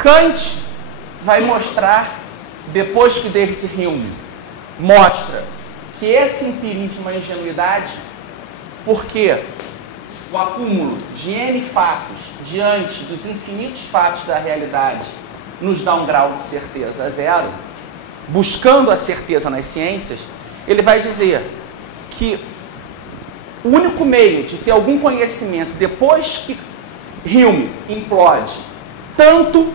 Kant vai mostrar, depois que David Hume mostra que esse empirismo é ingenuidade, porque o acúmulo de N fatos diante dos infinitos fatos da realidade nos dá um grau de certeza zero, buscando a certeza nas ciências, ele vai dizer que o único meio de ter algum conhecimento depois que Hume implode tanto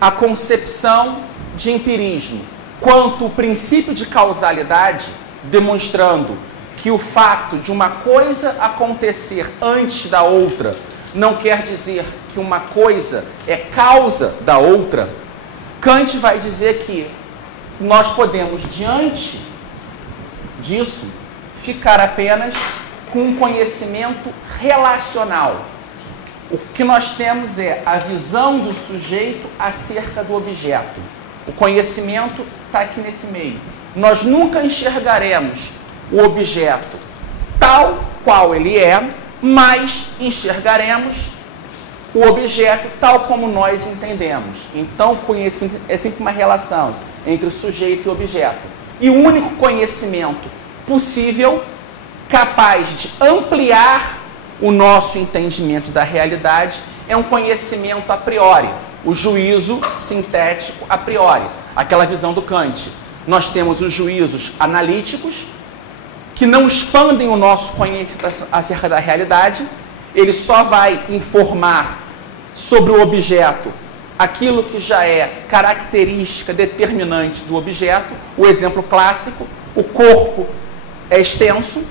a concepção de empirismo quanto o princípio de causalidade, demonstrando que o fato de uma coisa acontecer antes da outra não quer dizer que uma coisa é causa da outra, Kant vai dizer que nós podemos, diante disso, ficar apenas com um conhecimento relacional. O que nós temos é a visão do sujeito acerca do objeto. O conhecimento está aqui nesse meio. Nós nunca enxergaremos o objeto tal qual ele é, mas enxergaremos o objeto tal como nós entendemos. Então, o conhecimento é sempre uma relação entre o sujeito e o objeto. E o único conhecimento possível, capaz de ampliar o nosso entendimento da realidade, é um conhecimento a priori, o juízo sintético a priori, aquela visão do Kant. Nós temos os juízos analíticos, que não expandem o nosso conhecimento acerca da realidade, ele só vai informar sobre o objeto aquilo que já é característica determinante do objeto. O exemplo clássico, o corpo é extenso,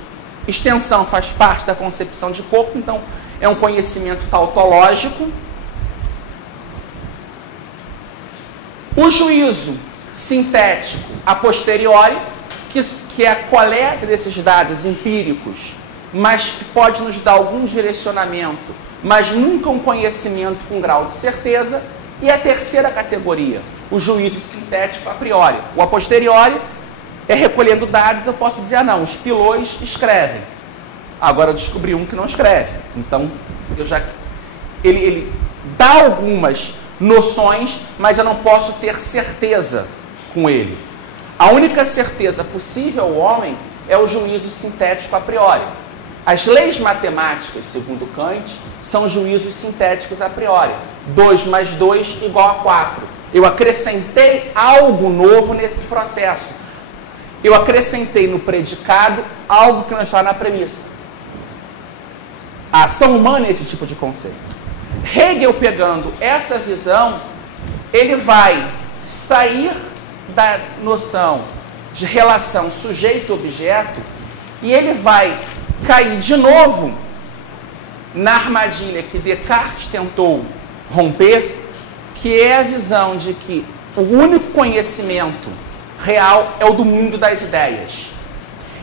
extensão faz parte da concepção de corpo, então é um conhecimento tautológico. O juízo sintético a posteriori, que é a coleta desses dados empíricos, mas que pode nos dar algum direcionamento, mas nunca um conhecimento com grau de certeza. E a terceira categoria, o juízo sintético a priori. O a posteriori é recolhendo dados, eu posso dizer, não, os pilões escrevem. Agora eu descobri um que não escreve. Então, ele dá algumas noções, mas eu não posso ter certeza com ele. A única certeza possível ao homem é o juízo sintético a priori. As leis matemáticas, segundo Kant, são juízos sintéticos a priori. 2 mais 2 igual a 4. Eu acrescentei algo novo nesse processo. Eu acrescentei no predicado algo que não está na premissa. A ação humana é esse tipo de conceito. Hegel, pegando essa visão, ele vai sair da noção de relação sujeito-objeto e ele vai cair de novo na armadilha que Descartes tentou romper, que é a visão de que o único conhecimento real é o do mundo das ideias.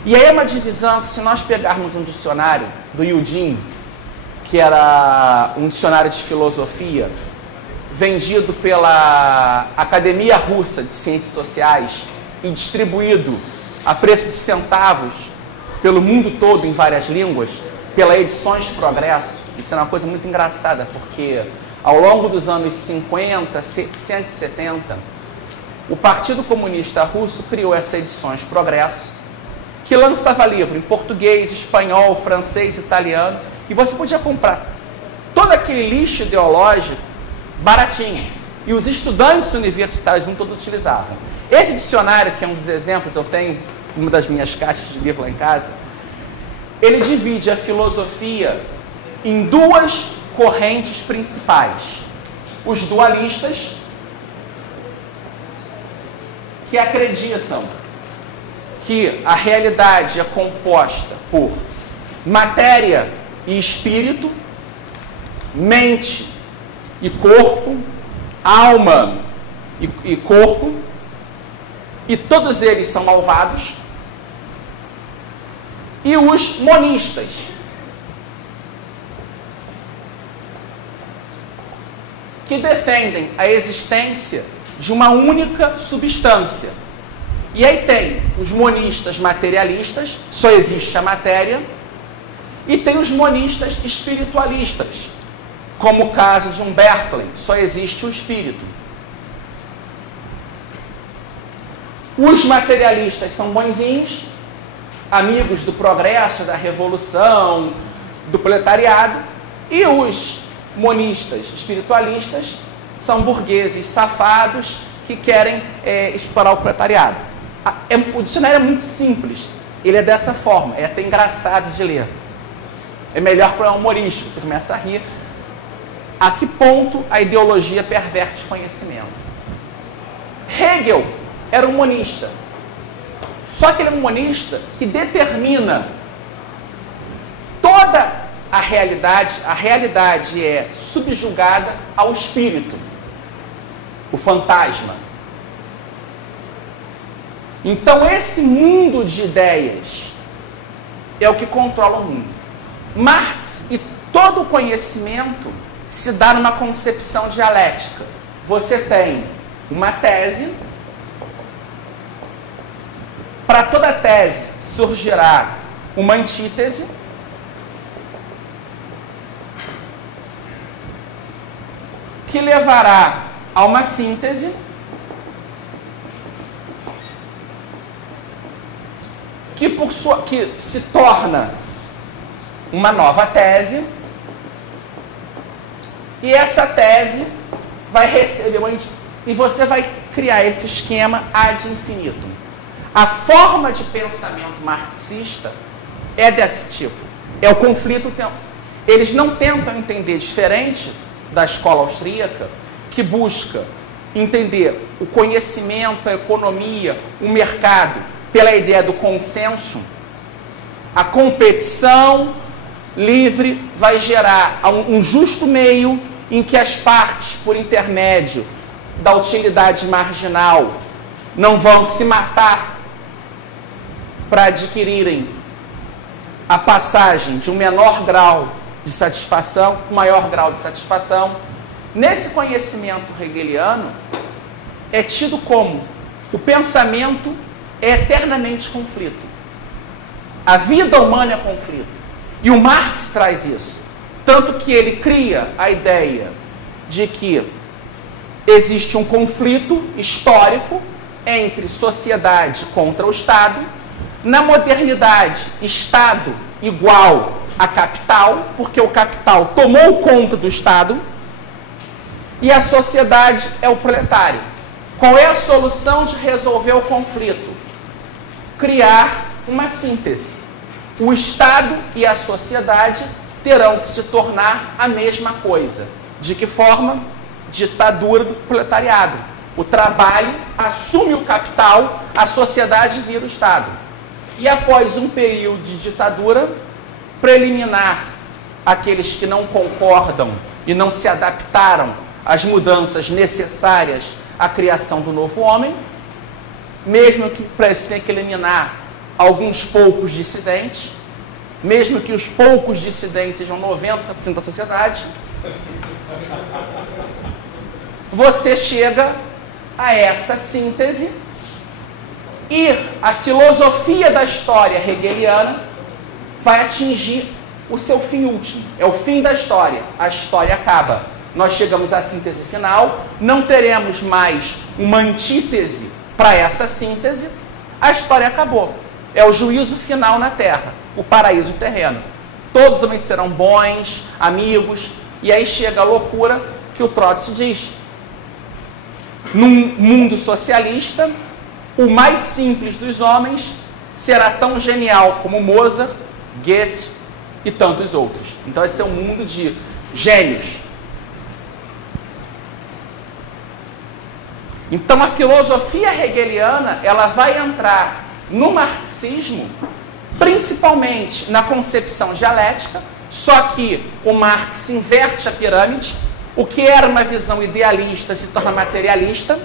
E aí é uma divisão que, se nós pegarmos um dicionário do Yudin, que era um dicionário de filosofia, vendido pela Academia Russa de Ciências Sociais e distribuído a preço de centavos pelo mundo todo em várias línguas, pela Edições Progresso. Isso é uma coisa muito engraçada, porque ao longo dos anos 50, 170, o Partido Comunista Russo criou essa Edições Progresso, que lançava livro em português, espanhol, francês, italiano, e você podia comprar todo aquele lixo ideológico baratinho. E os estudantes universitários não todos utilizavam. Esse dicionário, que é um dos exemplos, eu tenho uma das minhas caixas de livro lá em casa, ele divide a filosofia em duas correntes principais. Os dualistas, que acreditam que a realidade é composta por matéria e espírito, mente e corpo, alma e corpo, e todos eles são malvados. E os monistas, que defendem a existência de uma única substância. E aí tem os monistas materialistas, só existe a matéria, e tem os monistas espiritualistas, como o caso de um Berkeley, só existe o espírito. Os materialistas são bonzinhos, amigos do progresso, da revolução, do proletariado, e os monistas, espiritualistas, são burgueses safados que querem explorar o proletariado. O dicionário é muito simples, ele é dessa forma, é até engraçado de ler. É melhor para um humorista, você começa a rir. A que ponto a ideologia perverte o conhecimento? Hegel era um monista. Só que ele é um monista que determina toda a realidade é subjugada ao espírito, o fantasma. Então esse mundo de ideias é o que controla o mundo. Marx e todo o conhecimento se dá numa concepção dialética. Você tem uma tese, para toda tese surgirá uma antítese, que levará a uma síntese, que se torna uma nova tese, e essa tese vai receber e você vai criar esse esquema ad infinitum. A forma de pensamento marxista é desse tipo. É o conflito. Eles não tentam entender, diferente da escola austríaca, que busca entender o conhecimento, a economia, o mercado, pela ideia do consenso. A competição livre vai gerar um justo meio em que as partes, por intermédio da utilidade marginal, não vão se matar para adquirirem a passagem de um menor grau de satisfação, um maior grau de satisfação. Nesse conhecimento hegeliano, é tido como o pensamento é eternamente conflito. A vida humana é conflito. E o Marx traz isso. Tanto que ele cria a ideia de que existe um conflito histórico entre sociedade contra o Estado. Na modernidade, Estado igual a capital, porque o capital tomou conta do Estado, e a sociedade é o proletário. Qual é a solução de resolver o conflito? Criar uma síntese. O Estado e a sociedade terão que se tornar a mesma coisa. De que forma? Ditadura do proletariado. O trabalho assume o capital, a sociedade vira o Estado. E após um período de ditadura, para eliminar aqueles que não concordam e não se adaptaram às mudanças necessárias à criação do novo homem, mesmo que se tenha que eliminar alguns poucos dissidentes, mesmo que os poucos dissidentes sejam 90% da sociedade, você chega a essa síntese e a filosofia da história hegeliana vai atingir o seu fim último. É o fim da história. A história acaba. Nós chegamos à síntese final, não teremos mais uma antítese para essa síntese, a história acabou. É o juízo final na Terra, o paraíso terreno. Todos os homens serão bons, amigos, e aí chega a loucura que o Trotsky diz. Num mundo socialista, o mais simples dos homens será tão genial como Mozart, Goethe e tantos outros. Então esse é um mundo de gênios. Então a filosofia hegeliana, ela vai entrar no marxismo, principalmente na concepção dialética, só que o Marx inverte a pirâmide. O que era uma visão idealista se torna materialista.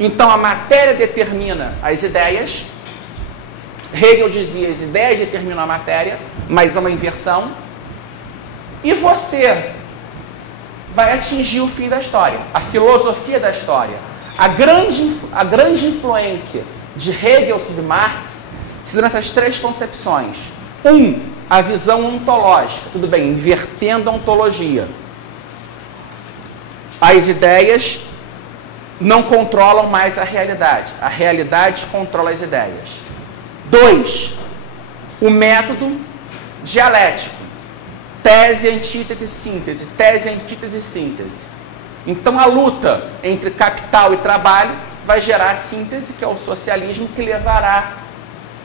Então a matéria determina as ideias. Hegel dizia as ideias determinam a matéria, mas é uma inversão. E você vai atingir o fim da história, a filosofia da história. A grande influência de Hegel sobre Marx se dá nessas três concepções. A visão ontológica, tudo bem, invertendo a ontologia. as ideias não controlam mais a realidade controla as ideias. 2, o método dialético, tese, antítese, síntese, tese, antítese, síntese. Então a luta entre capital e trabalho vai gerar a síntese, que é o socialismo, que levará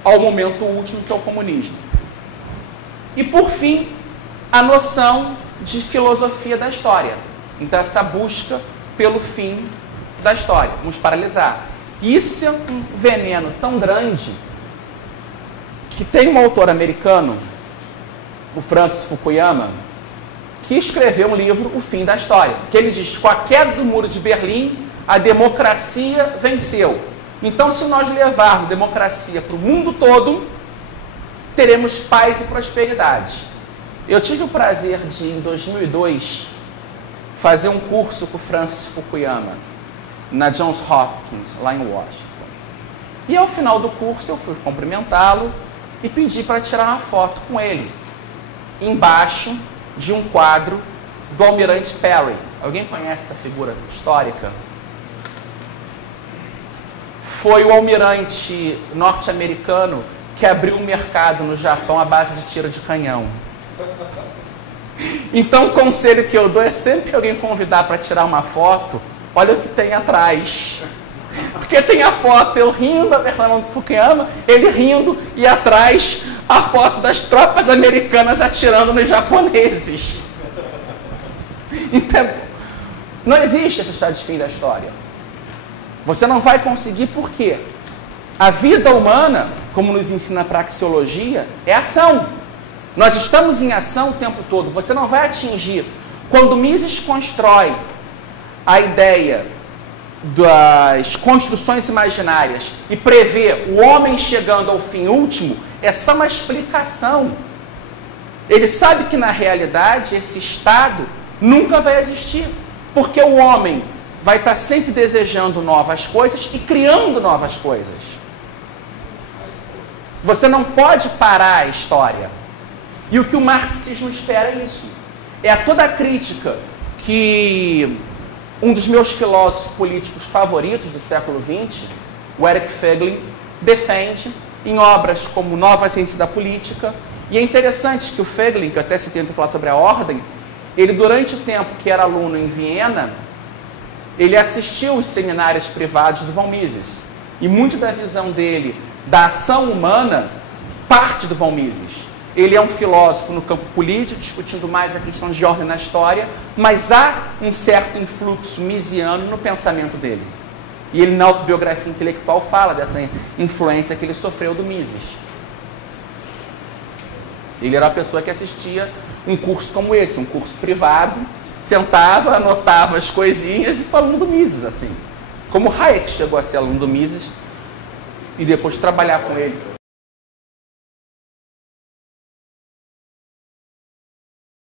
ao momento último, que é o comunismo. E por fim, a noção de filosofia da história. Então essa busca pelo fim da história. Vamos paralisar. Isso é um veneno tão grande que tem um autor americano, o Francis Fukuyama, que escreveu um livro, O Fim da História, que ele diz que com a queda do Muro de Berlim, a democracia venceu. Então, se nós levarmos democracia para o mundo todo, teremos paz e prosperidade. Eu tive o prazer de, em 2002, fazer um curso com o Francis Fukuyama, na Johns Hopkins, lá em Washington. E ao final do curso, eu fui cumprimentá-lo e pedi para tirar uma foto com ele, embaixo de um quadro do Almirante Perry. Alguém conhece essa figura histórica? Foi o almirante norte-americano que abriu o mercado no Japão à base de tiro de canhão. Então, o conselho que eu dou é sempre que alguém convidar para tirar uma foto, olha o que tem atrás. Porque tem a foto eu rindo, a Fernanda Fukuyama, ele rindo, e atrás a foto das tropas americanas atirando nos japoneses. Então, não existe essa história de fim da história. Você não vai conseguir porque a vida humana, como nos ensina a praxeologia, é ação. Nós estamos em ação o tempo todo. Você não vai atingir. Quando Mises constrói a ideia das construções imaginárias e prevê o homem chegando ao fim último, é só uma explicação. Ele sabe que na realidade esse estado nunca vai existir, porque o homem vai estar sempre desejando novas coisas e criando novas coisas. Você não pode parar a história. E o que o marxismo espera é isso. É toda a crítica que um dos meus filósofos políticos favoritos do século XX, o Eric Feiglin, defende em obras como Nova Ciência da Política. E é interessante que o Feiglin, que eu até citei para falar sobre a ordem, ele durante o tempo que era aluno em Viena, ele assistiu os seminários privados do von Mises. E muito da visão dele da ação humana parte do von Mises. Ele é um filósofo no campo político, discutindo mais a questão de ordem na história, mas há um certo influxo misiano no pensamento dele. E ele, na autobiografia intelectual, fala dessa influência que ele sofreu do Mises. Ele era a pessoa que assistia um curso como esse, um curso privado, sentava, anotava as coisinhas e falando do Mises, assim. Como Hayek chegou a ser aluno do Mises e depois trabalhar com ele.